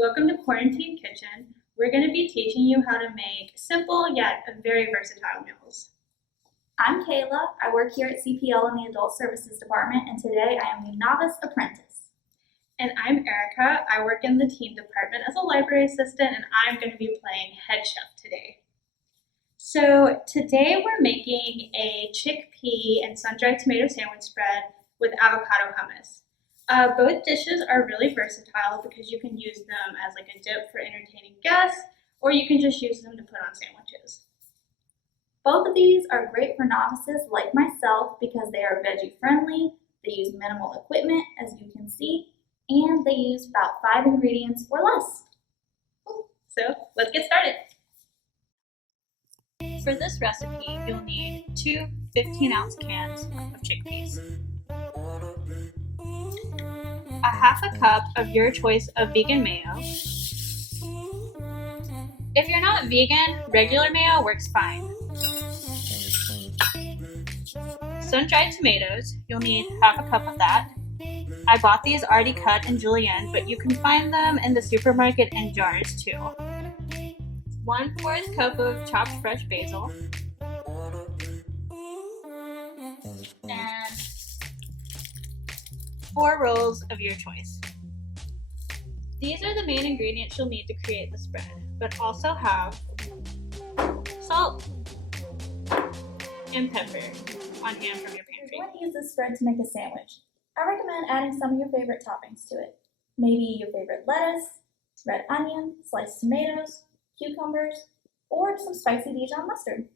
Welcome to Quarantine Kitchen. We're going to be teaching you how to make simple yet very versatile meals. I'm Kayla. I work here at CPL in the Adult Services Department, and today I am the novice apprentice. And I'm Erica. I work in the team department as a library assistant, and I'm going to be playing head chef today. So today we're making a chickpea and sun-dried tomato sandwich spread with avocado hummus. Both dishes are really versatile because you can use them as like a dip for entertaining guests, or you can just use them to put on sandwiches. Both of these are great for novices like myself because they are veggie friendly, they use minimal equipment as you can see, and they use about 5 ingredients or less. So let's get started. For this recipe, you'll need 2 15-ounce cans of chickpeas, a half a cup of your choice of vegan mayo. If you're not vegan, regular mayo works fine. Sun-dried tomatoes, you'll need half a cup of that. I bought these already cut in julienne, but you can find them in the supermarket in jars too. 1/4 cup of chopped fresh basil. And 4 rolls of your choice. These are the main ingredients you'll need to create the spread, but also have salt and pepper on hand from your pantry. If you want to use this spread to make a sandwich, I recommend adding some of your favorite toppings to it. Maybe your favorite lettuce, red onion, sliced tomatoes, cucumbers, or some spicy Dijon mustard.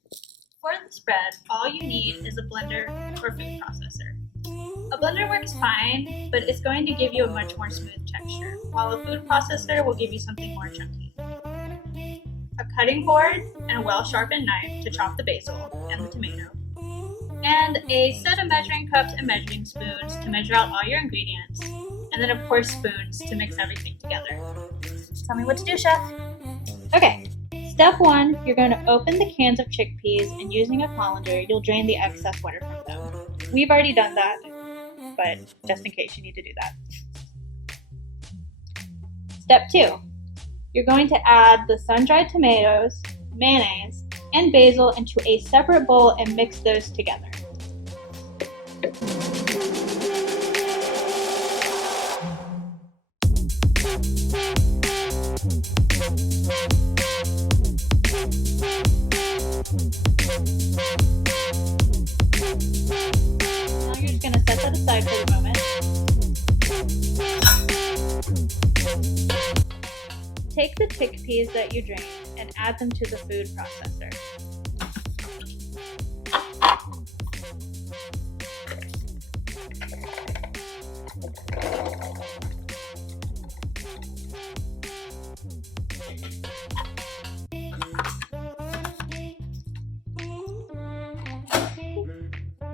For the spread, all you need is a blender or food processor. A blender works fine, but it's going to give you a much more smooth texture, while a food processor will give you something more chunky. A cutting board and a well-sharpened knife to chop the basil and the tomato, and a set of measuring cups and measuring spoons to measure out all your ingredients, and then of course spoons to mix everything together. Tell me what to do, Chef. Okay, step 1, you're going to open the cans of chickpeas, and using a colander, you'll drain the excess water from them. We've already done that, but just in case you need to do that. Step 2, you're going to add the sun-dried tomatoes, mayonnaise, and basil into a separate bowl and mix those together. Now you're just going to set that aside for the moment. Take the chickpeas that you drained and add them to the food processor.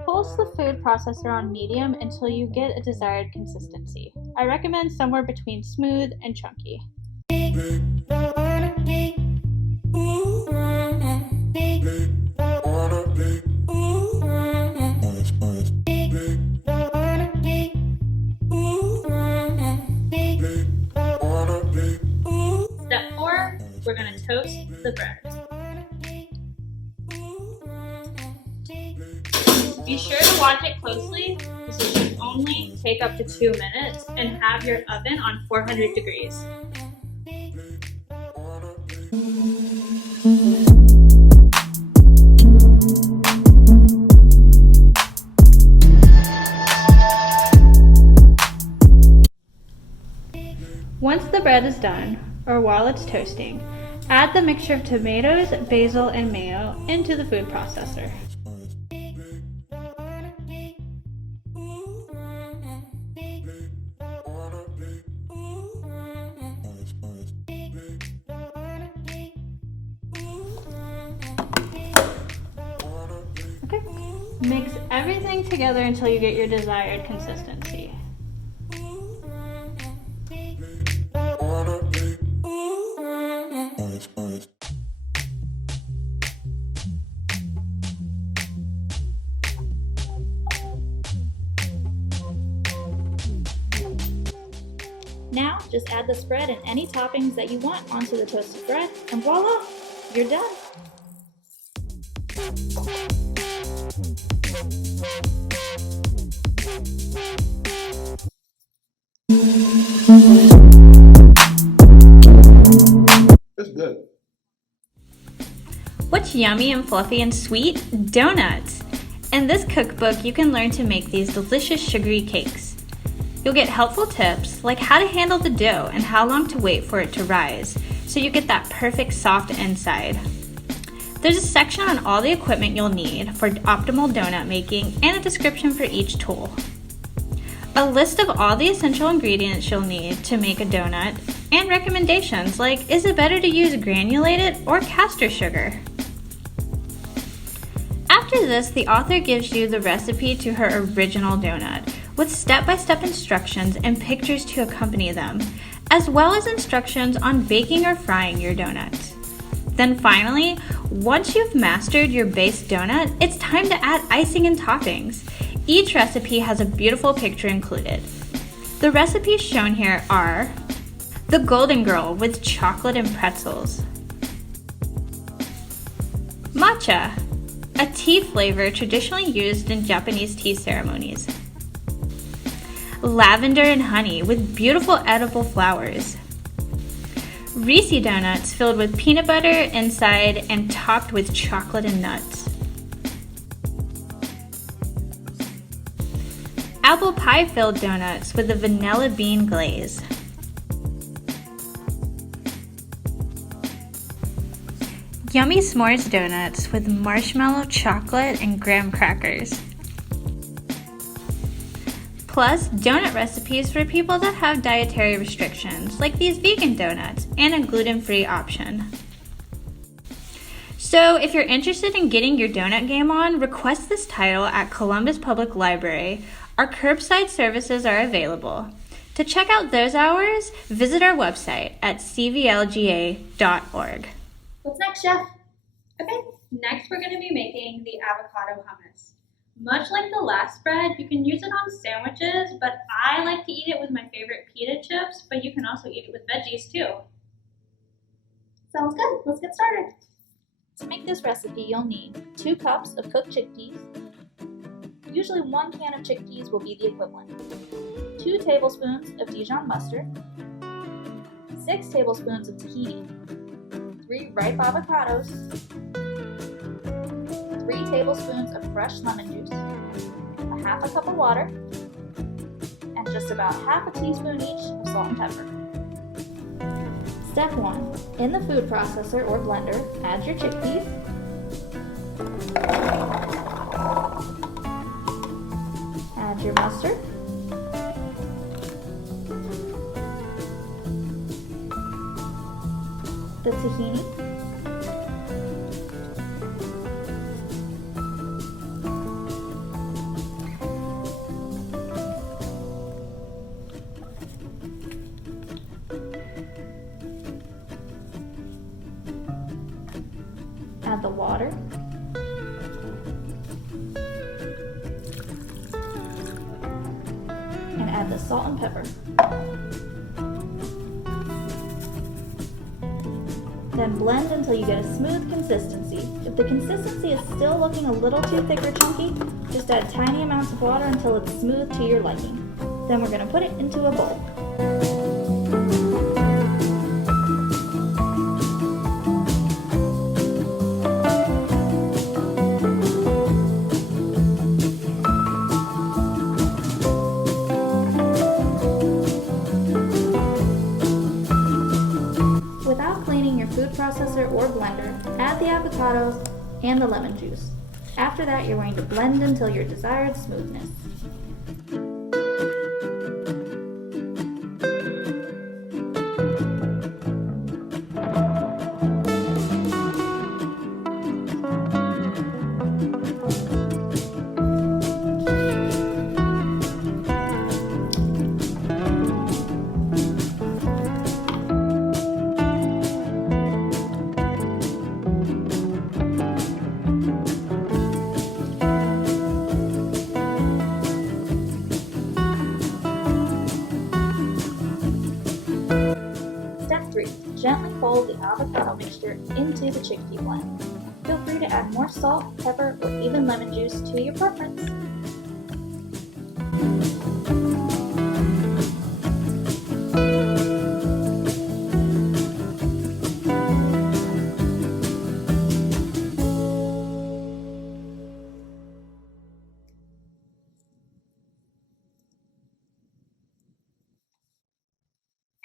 Pulse the food processor on medium until you get a desired consistency. I recommend somewhere between smooth and chunky. Step 4, we're going to toast the bread. Be sure to watch it closely because it should only take up to 2 minutes, and have your oven on 400 degrees. Once the bread is done, or while it's toasting, add the mixture of tomatoes, basil, and mayo into the food processor. Okay. Mix everything together until you get your desired consistency. Now, just add the spread and any toppings that you want onto the toasted bread, and voila, you're done. It's good. What's yummy and fluffy and sweet? Donuts! In this cookbook, you can learn to make these delicious sugary cakes. You'll get helpful tips like how to handle the dough and how long to wait for it to rise so you get that perfect soft inside. There's a section on all the equipment you'll need for optimal donut making and a description for each tool. A list of all the essential ingredients you'll need to make a donut and recommendations like is it better to use granulated or caster sugar? After this, the author gives you the recipe to her original donut with step-by-step instructions and pictures to accompany them, as well as instructions on baking or frying your donut. Then finally, once you've mastered your base donut, it's time to add icing and toppings. Each recipe has a beautiful picture included. The recipes shown here are the Golden Girl with chocolate and pretzels, matcha, a tea flavor traditionally used in Japanese tea ceremonies, lavender and honey with beautiful edible flowers, Reese donuts filled with peanut butter inside and topped with chocolate and nuts, apple pie filled donuts with a vanilla bean glaze, yummy s'mores donuts with marshmallow, chocolate, and graham crackers. Plus, donut recipes for people that have dietary restrictions, like these vegan donuts, and a gluten-free option. So, if you're interested in getting your donut game on, request this title at Columbus Public Library. Our curbside services are available. To check out those hours, visit our website at cvlga.org. What's next, Chef? Okay, next we're going to be making the avocado hummus. Much like the last spread, you can use it on sandwiches, but I like to eat it with my favorite pita chips, but you can also eat it with veggies too. Sounds good. Let's get started. To make this recipe, you'll need 2 cups of cooked chickpeas. Usually 1 can of chickpeas will be the equivalent. 2 tablespoons of Dijon mustard. 6 tablespoons of tahini. 3 ripe avocados. 3 tablespoons of fresh lemon juice. A half a cup of water. And just about half a teaspoon each of salt and pepper. Step 1. In the food processor or blender, add your chickpeas. Add your mustard. The tahini. Add the water. And add the salt and pepper. Then blend until you get a smooth consistency. If the consistency is still looking a little too thick or chunky, just add tiny amounts of water until it's smooth to your liking. Then we're going to put it into a bowl. Food processor or blender, add the avocados and the lemon juice. After that, you're going to blend until your desired smoothness. 3. Gently fold the avocado mixture into the chickpea blend. Feel free to add more salt, pepper, or even lemon juice to your preference.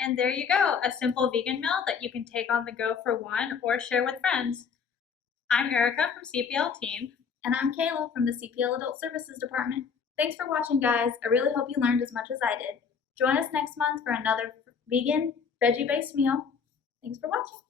And there you go, a simple vegan meal that you can take on the go for one or share with friends. I'm Erica from CPL Team. And I'm Kayla from the CPL Adult Services Department. Thanks for watching, guys. I really hope you learned as much as I did. Join us next month for another vegan, veggie-based meal. Thanks for watching.